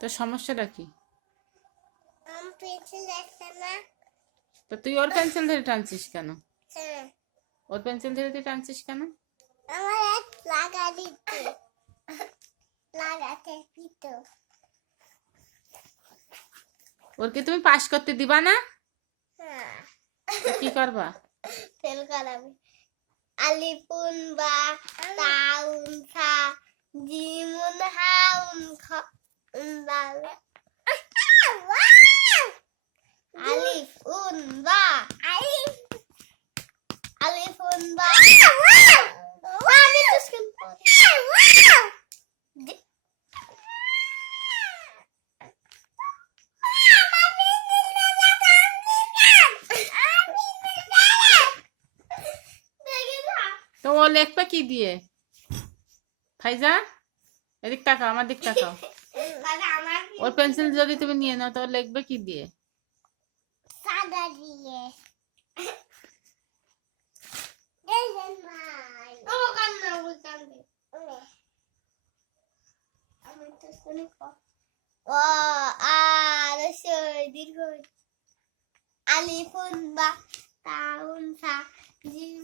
তোর সমস্যাটা কি? পেন্সিল দেখছে না। তো তুই ওর পেন্সিল ধরে টানছিস কেন? হ্যাঁ, ওর পেন্সিল ধরে তুই টানছিস কেন? আমার এক লাগা দিতে লাগাতে দিত। ওরকে তুমি পাস করতে দিবা না? হ্যাঁ, তো কি করবা? ফেল করাবে। আলিপুন বা তাউন থা জিমুন হাউন খাল আলিফুন বা আলিফুন বা আমি তো স্কিন তো ও লিখবে কি দিয়ে? ফাইজা, এদিক তাকাও, আমার দিক তাকাও। ওর পেন্সিল যদি তুমি নিয়ে নাও তো ও লিখবে কি দিয়ে? সাদা দিয়ে। ও আর দীর্ঘ আলিফুন বা তাউন সা জিম